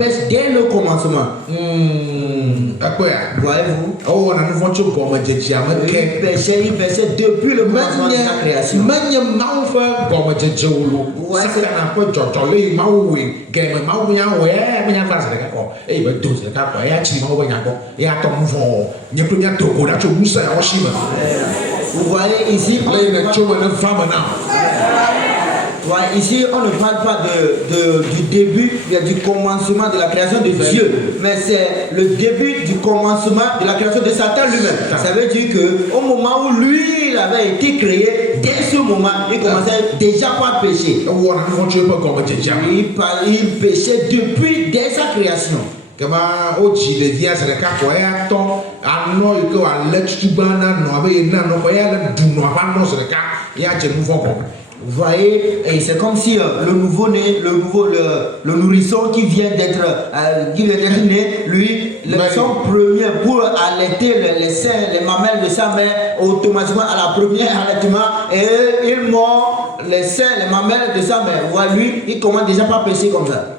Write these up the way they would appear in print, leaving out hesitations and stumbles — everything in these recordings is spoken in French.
pêche dès le commencement. Voyez-vous? Il pêchait depuis le commencement de sa création. Vous voyez ici, ici, on ne parle pas du début, du commencement de la création de Dieu, mais c'est le début du commencement de la création de Satan lui-même. Ça veut dire qu'au moment où lui il avait été créé, dès ce moment, il commençait déjà par pécher. Il péchait depuis dès sa création. Vous voyez, et c'est comme si le nouveau-né, le nourrisson qui vient d'être né, lui, son premier pour allaiter les seins, les mamelles de sa mère, automatiquement à la première allaitement, et il mord les seins, les mamelles de sa mère. Vous voyez, lui, il commence déjà par pécher comme ça.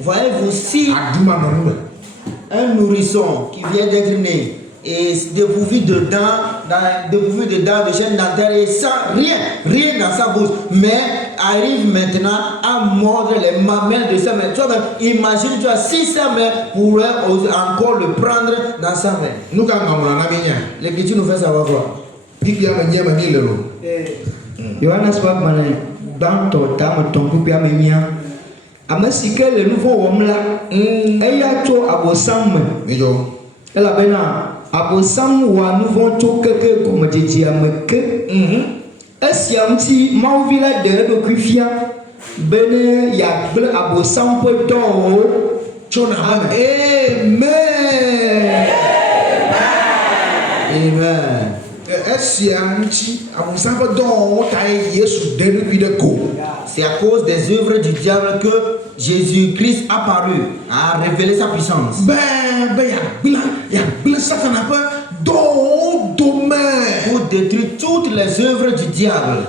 Voyez-vous, si un nourrisson qui vient d'être né est dépourvu de dents, de chaînes dentaires et sans rien dans sa bouche, mais arrive maintenant à mordre les mamelles de sa mère. Imagine-toi si sa mère pourrait encore le prendre dans sa main. L'Écriture nous fait savoir quoi? Johannes Wagman, dans ton Amasike le nouveau homme là, eya to abosam. Elle a bena abosam wa nouveau to keke comme djidji ameke. Esiamti mauvila de do kufia bene ya ble abosam po do. Chona amen. Amen. C'est à cause des œuvres du diable que Jésus-Christ a paru, a révélé sa puissance. Pour détruire toutes les œuvres du diable.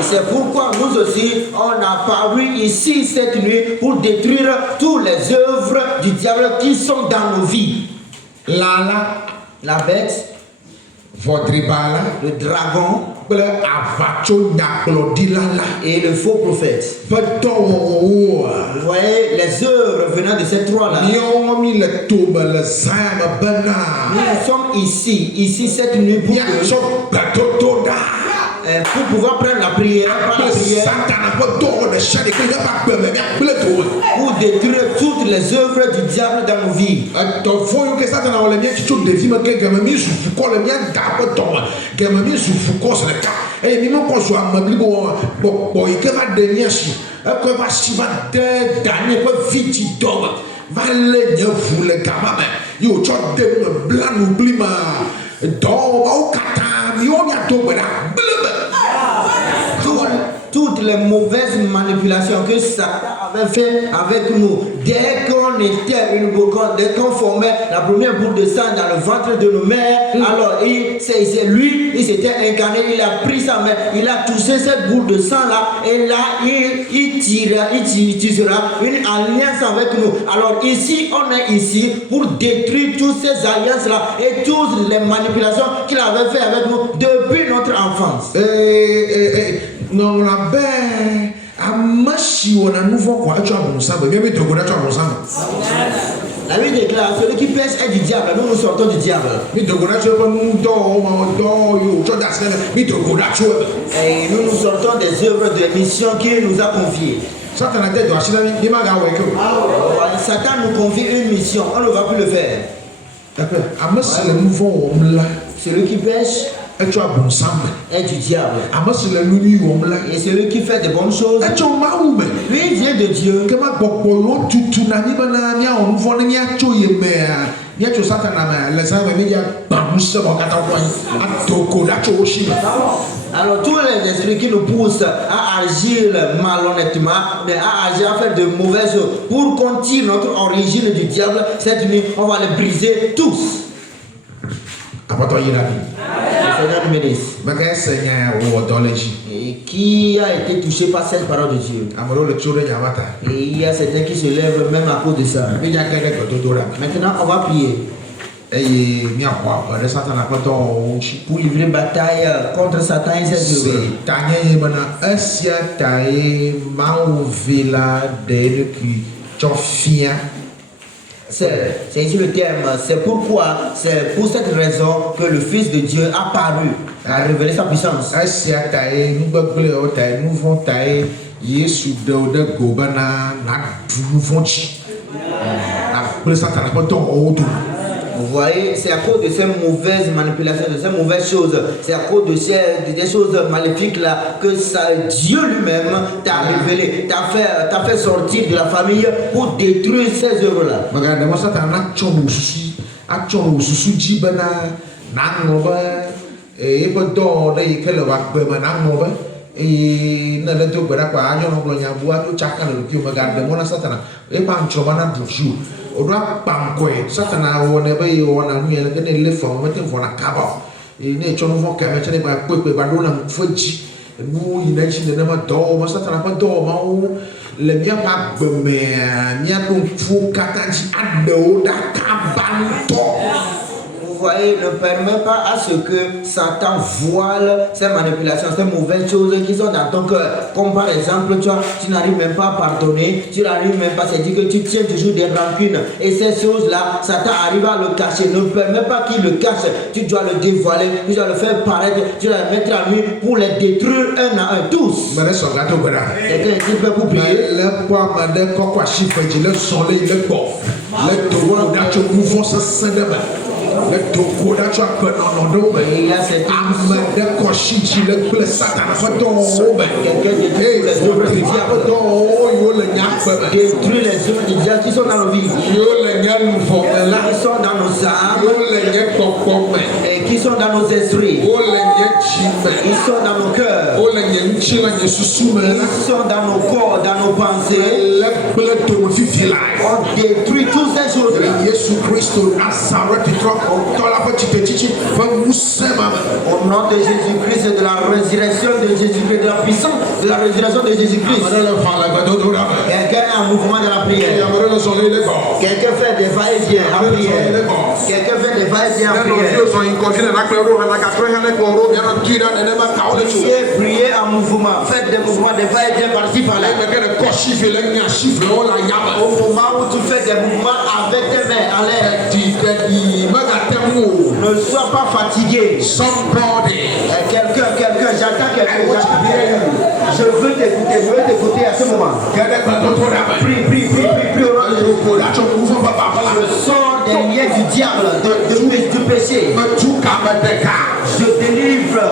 C'est pourquoi nous aussi, on a paru ici cette nuit pour détruire toutes les œuvres du diable qui sont dans nos vies. La bête, le dragon et le faux prophète. Vous voyez les œuvres venant de ces trois-là. Nous sommes ici cette nuit pour pouvoir prendre la prière, pour détruire toutes les œuvres du diable dans nos vies. Toutes les mauvaises manipulations que Satan avait fait avec nous, dès qu'on formait la première boule de sang dans le ventre de nos mères, alors c'est lui, il s'était incarné, il a pris sa main, il a touché cette boule de sang là, et là il tissera une alliance avec nous. Alors ici, on est ici pour détruire toutes ces alliances là et toutes les manipulations qu'il avait fait avec nous depuis notre enfance. Non, la belle, à Machi, on a nouveau quoi, tu as bon sang, bien, mais tu as bon sang. La Bible déclare, celui qui pêche est du diable, nous sortons du diable. Et nous sortons des œuvres de mission qu'il nous a confiées. Satan nous confie une mission, on ne va plus le faire. D'accord. C'est le nouveau homme là. Celui qui pêche est du diable. Et celui qui fait de bonnes choses, lui vient de Dieu. nyɛ satan na mɛ lɛsɛ mɛ mi yɛ gbamu sɛ mɔ kata wɔn atoko datso wo si mɛ. Alors tous les esprits qui nous poussent à agir malhonnêtement, mais à agir, à faire de mauvaises choses, pour qu'on tire notre origine du diable, cette nuit, on va les briser tous. Abatɔ yi la bi. Le Seigneur nous bénisse. Mɛ kɛ ɛsɛ nya wɔ dɔ le dzi. Et qui a été touché par cette parole de Dieu? Amewo le tso ɖe nyama ta. Et il y a certains qui se lèvent même à cause de ça. Mi nya kɛ ɖe gbɛdodo la. Maintenant, on va prier. Eye miaxɔ aʋa ɖe satan aƒetɔwo ŋuti. Pour livrer bataille contre Satan et ses œuvres. Ta nye ye bena esia tae Mawu vi la ɖe eɖokui tsɔ fia. C'est ici le terme. C'est pourquoi, c'est pour cette raison que le Fils de Dieu a paru, a révélé sa puissance. Esia tae nugbegblẽwo tae nuvɔ tae Yesu ɖe wo ɖe go bena naɖu nuvɔ dzi. Akple satan aƒetɔwo dome. Vous voyez, c'est à cause de ces mauvaises manipulations, de ces mauvaises choses, c'est à cause de des choses maléfiques là que Dieu lui-même t'a révélé, t'a fait sortir de la famille pour détruire ces œuvres-là. Regarde, moi ça t'en a tchon susu dji bena naŋlɔ be eƒe dɔwɔwɔ ɖe yi ke le wòagbe me naŋlɔ be eye ne le do gbe ɖa kpa anyɔnɔ gblɔ nya bu ato tsaka le ɖokuiwo me gaɖe mɔ na satana eƒe antsrɔ̃ na ɖu dzi o ɖo akpa ŋkɔe satana wɔnɛ be ye wɔna nu yɛ ke ne le fɔ mete vɔna kaba o eye ne etsɔ nu vɔ kɛmɛ tsɛ ne ba kpekpe ba ɖo na fe dzi nu yina dzi nenema dɔwɔwɔ satana ƒe dɔwɔmawo le míaƒe agbe mea míaɖo ŋkuwo katã dzi aɖewo ɖaka ba ŋutɔ. Vous voyez, ne permet pas à ce que Satan voile ces manipulations, ces mauvaises choses qui sont dans ton cœur. Comme par exemple, tu n'arrives même pas à pardonner, tu n'arrives même pas, c'est dire que tu tiens toujours des rancunes. Et ces choses-là, Satan arrive à le cacher. Ne permet pas qu'il le cache. Tu dois le dévoiler, tu dois le faire paraître, tu dois le mettre à nuit pour les détruire un à un, tous. Quelqu'un est prêt pour prier? Le poids m'a dit quoi chiffre, le soleil, le bof. Le tour d'achat mouvement se sent le toko da tso akpe nɔnɔ ɖewo me ame ɖe kɔ sitsi le kple satana ƒe dɔwɔwɔwo me eye ƒotrivia ƒe dɔwɔwɔwo yiwo le nyagbe me détruire les œuvres du diable qui sont dans nos vies, yiwo le nye luvɔ me la qui sont dans nos âmes, yiwo le nye gbɔgbɔ me et qui sont dans nos esprits, wo le nye dzi me ils sont dans nos cœurs, wo le nye ŋuti le nye susu me la ils sont dans nos corps, dans nos pensées. le kple tome fifi la On détruit toutes ces choses. Yesu Kristo Nazaretitɔ tɔla ƒe tsitetsitsi ƒe ŋusẽ ma me. Au nom de Jésus-Christ, de la résurrection de Jésus-Christ, de la puissance de la résurrection de Jésus-Christ. Quelqu'un est en mouvement de la prière. Quelqu'un fait des va-et-vient en prière. Quelqu'un fait des va-et-vient en prière. Priez en mouvement. Faites des mouvements de va-et-vient par-ci par-là. Au moment où tu fais des mouvements avec tes mains en l'air, ne sois pas fatigué. Quelqu'un, j'attends quelqu'un. Je veux t'écouter à ce moment. Prie au nom de Jésus. Je sors des liens du diable, du péché. Je délivre.